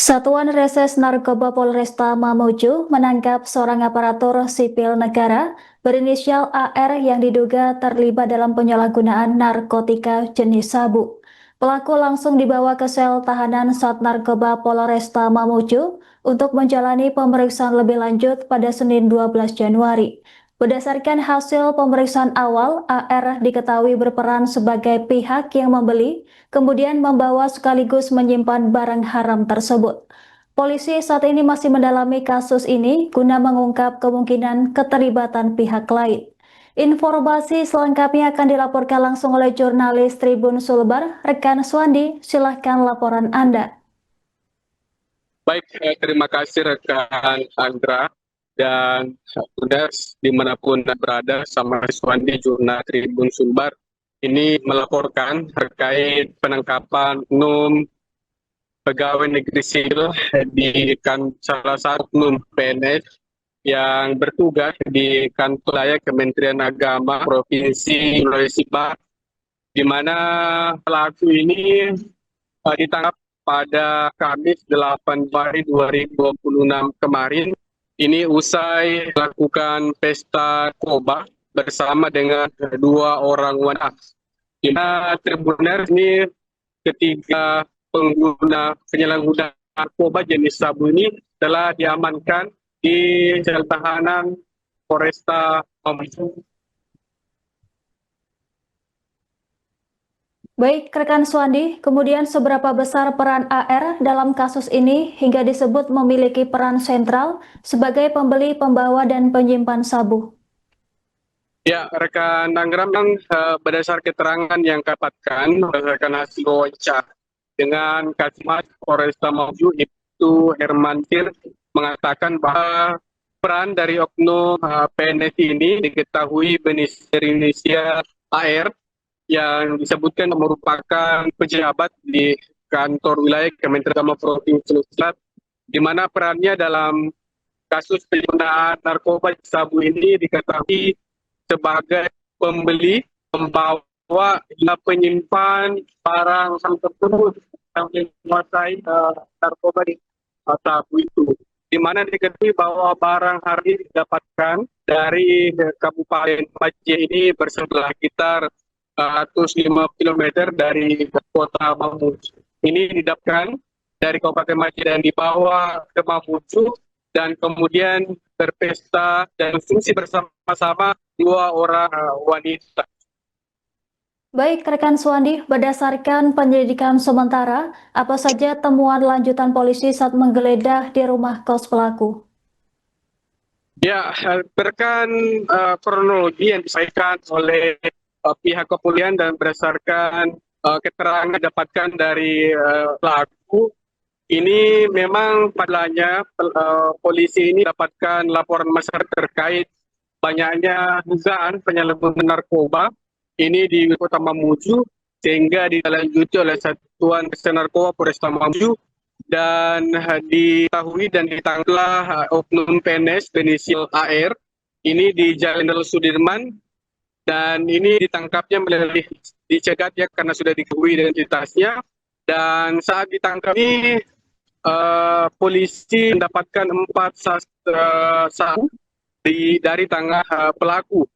Satuan Reses Narkoba Polresta Mamuju menangkap seorang aparatur sipil negara berinisial AR yang diduga terlibat dalam penyalahgunaan narkotika jenis sabu. Pelaku langsung dibawa ke sel tahanan Sat Narkoba Polresta Mamuju untuk menjalani pemeriksaan lebih lanjut pada Senin 12 Januari. Berdasarkan hasil pemeriksaan awal, AR diketahui berperan sebagai pihak yang membeli, kemudian membawa sekaligus menyimpan barang haram tersebut. Polisi saat ini masih mendalami kasus ini guna mengungkap kemungkinan keterlibatan pihak lain. Informasi selengkapnya akan dilaporkan langsung oleh jurnalis Tribun Sulbar, rekan Swandi. Silahkan laporan Anda. Baik, terima kasih rekan Andra dan Udas dimanapun berada sama Suwandi Jurnal Tribun Sumbar ini melaporkan terkait penangkapan oknum pegawai negeri sipil di salah satu oknum PNS yang bertugas di kantor wilayah Kementerian Agama Provinsi Sulawesi Barat, di mana pelaku ini ditangkap pada Kamis 8 Januari 2026 kemarin. Ini usai melakukan pesta narkoba bersama dengan dua orang wanita. Di mana Tribuners ini ketiga pengguna penyalahguna narkoba jenis sabu ini telah diamankan di sel tahanan Polresta Mamuju. Baik, rekan Swandi, kemudian seberapa besar peran AR dalam kasus ini hingga disebut memiliki peran sentral sebagai pembeli, pembawa, dan penyimpan sabu? Ya, rekan Nanggram, berdasar keterangan yang dapatkan berdasarkan hasil wawancara dengan Kasmas Polresta Mamuju itu Herman Tir mengatakan bahwa peran dari oknum PNS ini diketahui berinisial AR yang disebutkan merupakan pejabat di kantor wilayah Kementerian Agama Provinsi Sulawesi Selatan, di mana perannya dalam kasus penggunaan narkoba sabu ini diketahui sebagai pembeli, pembawa, hingga penyimpan barang tersebut yang menguasai narkoba di sabu itu. Di mana diketahui bahwa barang hari didapatkan dari Kabupaten Aceh ini bersebelah sekitar 105 km dari kota Mamuju. Ini didapatkan dari Kabupaten Aceh dan dibawa ke Mamuju dan kemudian berpesta dan fungsi bersama-sama dua orang wanita. Baik, rekan Swandi, berdasarkan penyelidikan sementara, apa saja temuan lanjutan polisi saat menggeledah di rumah kos pelaku? Ya, berdasarkan kronologi yang disampaikan oleh pihak kepolisian dan berdasarkan keterangan dapatkan dari pelaku, ini memang padanya polisi ini dapatkan laporan masyarakat terkait banyaknya dugaan penyalahgunaan narkoba ini di Kota Mamuju, sehingga ditindaklanjuti oleh Satuan Reserse Narkoba Polresta Mamuju dan diketahui dan ditangkaplah oknum PNS berinisial AR ini di Jalan Jenderal Sudirman, dan ini ditangkapnya melalui dicegat ya karena sudah diketahui identitasnya. Dan saat ditangkap ini polisi mendapatkan 4 sabu dari tangan pelaku,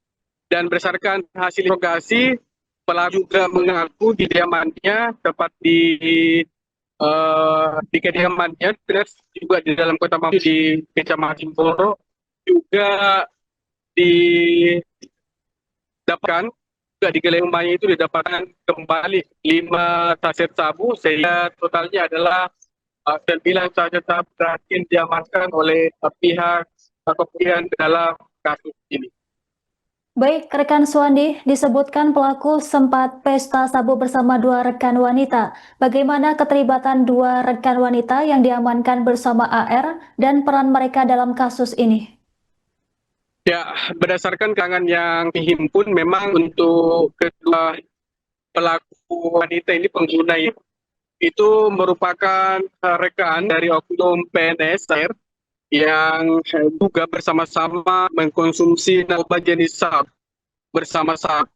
dan berdasarkan hasil interogasi pelaku juga mengaku di kediamannya tepat di kediamannya, terus juga di dalam kota Mamuju di Kecamatan Simporo juga didapatkan, juga di geledah rumahnya itu didapatkan kembali 5 saset sabu, sehingga totalnya adalah 9 saset sabu berhasil diamankan oleh pihak kepolisian dalam kasus ini. Baik, rekan Swandi, disebutkan pelaku sempat pesta sabu bersama dua rekan wanita. Bagaimana keterlibatan dua rekan wanita yang diamankan bersama AR dan peran mereka dalam kasus ini? Ya, berdasarkan keterangan yang dihimpun, memang untuk kedua pelaku wanita ini pengguna itu merupakan rekan dari oknum PNS yang juga bersama-sama mengkonsumsi narkoba jenis sabu bersama-sama.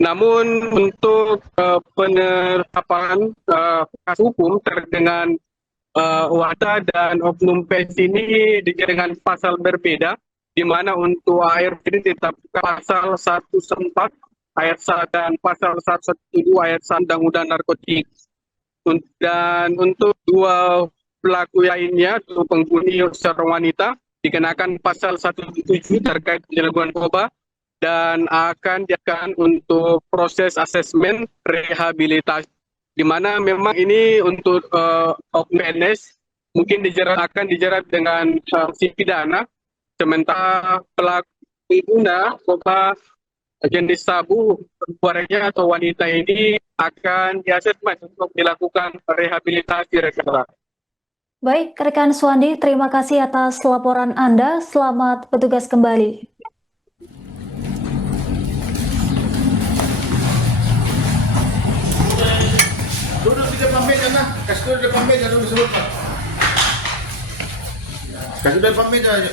Namun untuk penerapan kasus hukum terkait dengan Wata dan Oknum PS ini dijerat dengan pasal berbeda, di mana untuk AR ini ditetapkan pasal 114 ayat 1 dan pasal 112 ayat 1 Undang-Undang Narkotik. Dan untuk dua pelaku lainnya, untuk penghuni seorang wanita, dikenakan pasal 117 terkait penyalahgunaan narkoba dan akan diakan untuk proses asesmen rehabilitasi, di mana memang ini untuk PNS mungkin akan dijerat dengan sanksi pidana, sementara pelaku pengguna narkoba jenis sabu keluarganya atau wanita ini akan diasesmen untuk dilakukan rehabilitasi rekan. Baik, rekan Suwandi, terima kasih atas laporan Anda. Selamat bertugas kembali. Duduk di depan meja nah, kasih duduk di depan meja dulu sebutnya. Kasih di depan meja aja.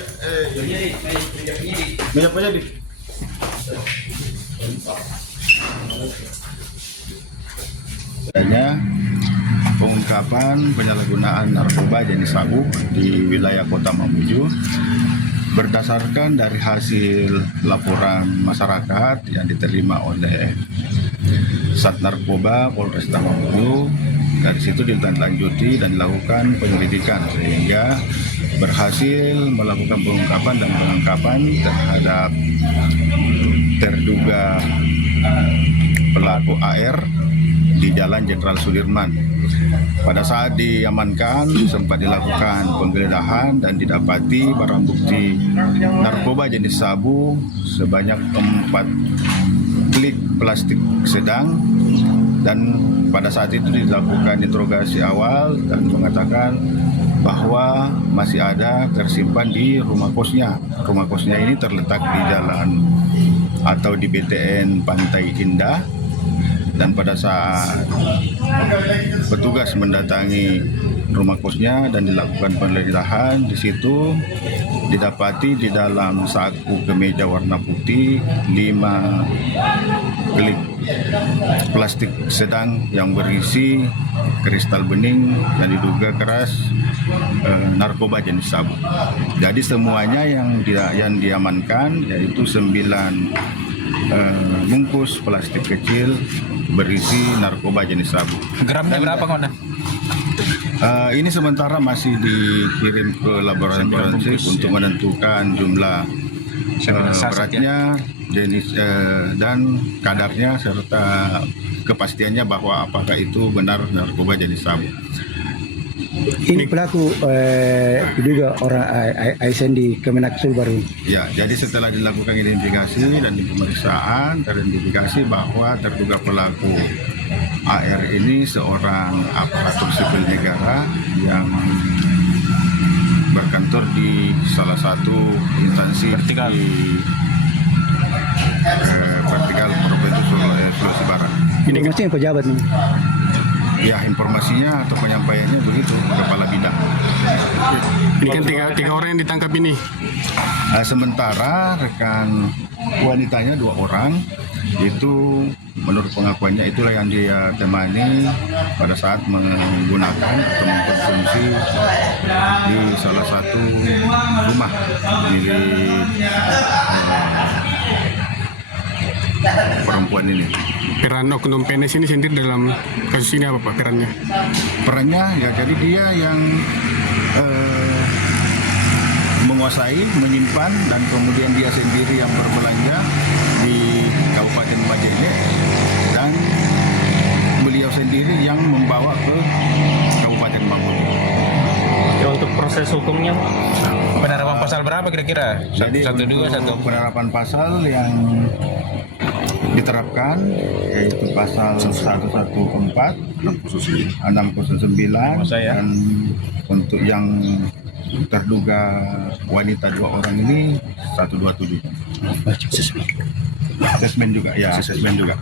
Meja apa jadi? Adanya pengungkapan penyalahgunaan narkoba jenis sabu di wilayah Kota Mamuju berdasarkan dari hasil laporan masyarakat yang diterima oleh Sat Narkoba Polresta Mamuju. Dari situ ditindaklanjuti dan dilakukan penyelidikan sehingga berhasil melakukan pengungkapan dan penangkapan terhadap terduga pelaku AR di Jalan Jenderal Sudirman. Pada saat diamankan sempat dilakukan penggeledahan dan didapati barang bukti narkoba jenis sabu sebanyak 4 klik plastik sedang, dan pada saat itu dilakukan interogasi awal dan mengatakan bahwa masih ada tersimpan di rumah kosnya. Rumah kosnya ini terletak di jalan atau di BTN Pantai Indah, dan pada saat petugas mendatangi rumah kosnya dan dilakukan penggeledahan, di situ didapati di dalam saku kemeja warna putih 5 klik plastik sedang yang berisi kristal bening yang diduga keras narkoba jenis sabu. Jadi semuanya yang diamankan yaitu 9 bungkus plastik kecil berisi narkoba jenis sabu. Gramnya berapa kawan? Ini sementara masih dikirim ke laboratorium forensik untuk menentukan jumlah beratnya, jenis dan kadarnya serta kepastiannya bahwa apakah itu benar narkoba jenis sabu. Ini pelaku juga orang ASN di Kemenak baru. Ya, jadi setelah dilakukan identifikasi dan pemeriksaan, teridentifikasi bahwa terduga pelaku AR ini seorang aparatur sipil negara yang berkantor di salah satu instansi Vertikal. di vertikal Provinsi Sulawesi Barat. Ini maksudnya pejabat nih. Ya, informasinya atau penyampaiannya begitu, kepala bidang. Ini kan tiga orang yang ditangkap ini. Sementara rekan wanitanya 2 orang, itu menurut pengakuannya itulah yang dia temani pada saat menggunakan atau mengkonsumsi di salah satu rumah milik perempuan ini. Peran Oknum PNS ini sendiri dalam kasus ini apa Pak perannya? Perannya ya, jadi dia yang menguasai, menyimpan, dan kemudian dia sendiri yang berbelanja di Kabupaten Majene, dan beliau sendiri yang membawa ke Kabupaten Mamuju. Ya, untuk proses hukumnya penerapan pasal berapa kira-kira? Jadi untuk penerapan pasal yang diterapkan yaitu pasal 114, 609, dan untuk yang terduga wanita 2 orang ini 127. Asesmen juga, ya asesmen juga.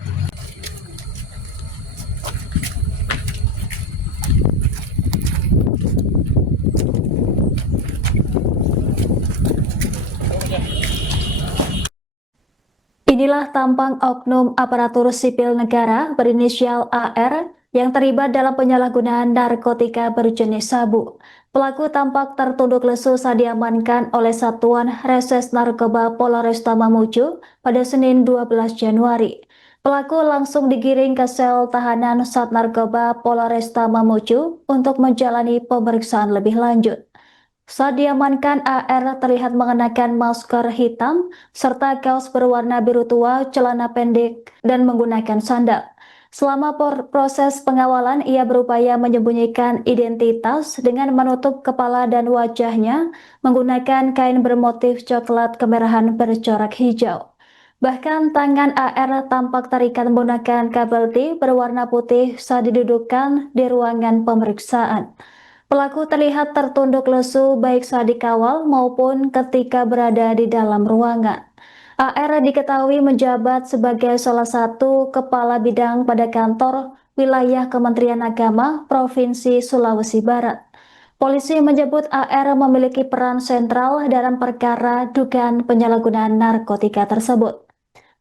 Inilah tampang oknum aparatur sipil negara berinisial AR yang terlibat dalam penyalahgunaan narkotika berjenis sabu. Pelaku tampak tertunduk lesu saat diamankan oleh Satuan Reses Narkoba Polresta Mamuju pada Senin 12 Januari. Pelaku langsung digiring ke sel tahanan Sat Narkoba Polresta Mamuju untuk menjalani pemeriksaan lebih lanjut. Saat diamankan, AR terlihat mengenakan masker hitam serta kaos berwarna biru tua, celana pendek, dan menggunakan sandal. Selama proses pengawalan, ia berupaya menyembunyikan identitas dengan menutup kepala dan wajahnya menggunakan kain bermotif coklat kemerahan bercorak hijau. Bahkan tangan AR tampak terikat menggunakan kabel T berwarna putih saat didudukkan di ruangan pemeriksaan. Pelaku terlihat tertunduk lesu baik saat dikawal maupun ketika berada di dalam ruangan. AR diketahui menjabat sebagai salah satu kepala bidang pada kantor wilayah Kementerian Agama Provinsi Sulawesi Barat. Polisi menyebut AR memiliki peran sentral dalam perkara dugaan penyalahgunaan narkotika tersebut.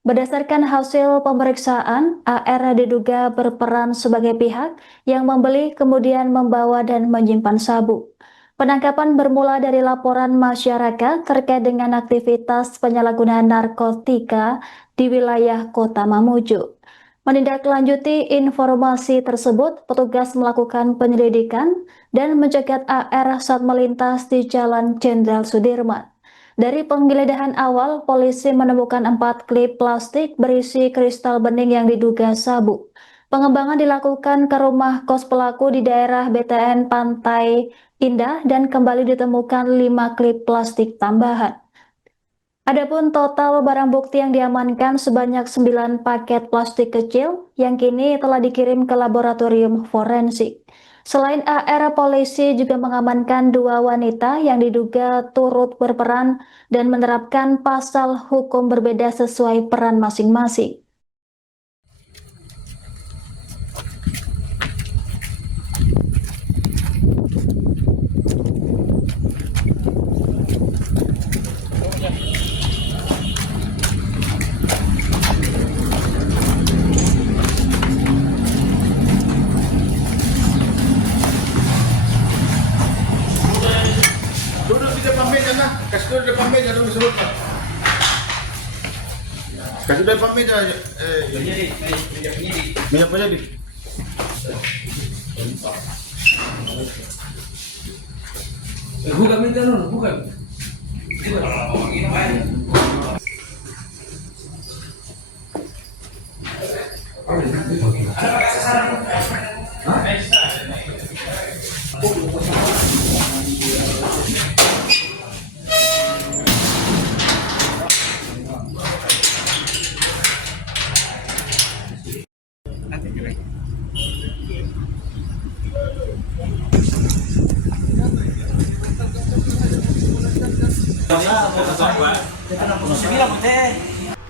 Berdasarkan hasil pemeriksaan, AR diduga berperan sebagai pihak yang membeli kemudian membawa dan menyimpan sabu. Penangkapan bermula dari laporan masyarakat terkait dengan aktivitas penyalahgunaan narkotika di wilayah Kota Mamuju. Menindaklanjuti informasi tersebut, petugas melakukan penyelidikan dan mencegat AR saat melintas di Jalan Jenderal Sudirman. Dari penggeledahan awal, polisi menemukan 4 klip plastik berisi kristal bening yang diduga sabu. Pengembangan dilakukan ke rumah kos pelaku di daerah BTN Pantai Indah dan kembali ditemukan 5 klip plastik tambahan. Adapun total barang bukti yang diamankan sebanyak 9 paket plastik kecil yang kini telah dikirim ke laboratorium forensik. Selain AR, polisi juga mengamankan 2 wanita yang diduga turut berperan dan menerapkan pasal hukum berbeda sesuai peran masing-masing. Duduk di depan meja nah. Kasih duduk di depan meja dulu sebutnya. Kasih di depan meja. Minyak penyidik. Bukan meja dulu, bukan.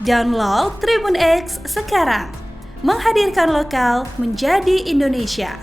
Download Tribun X sekarang, menghadirkan lokal menjadi Indonesia.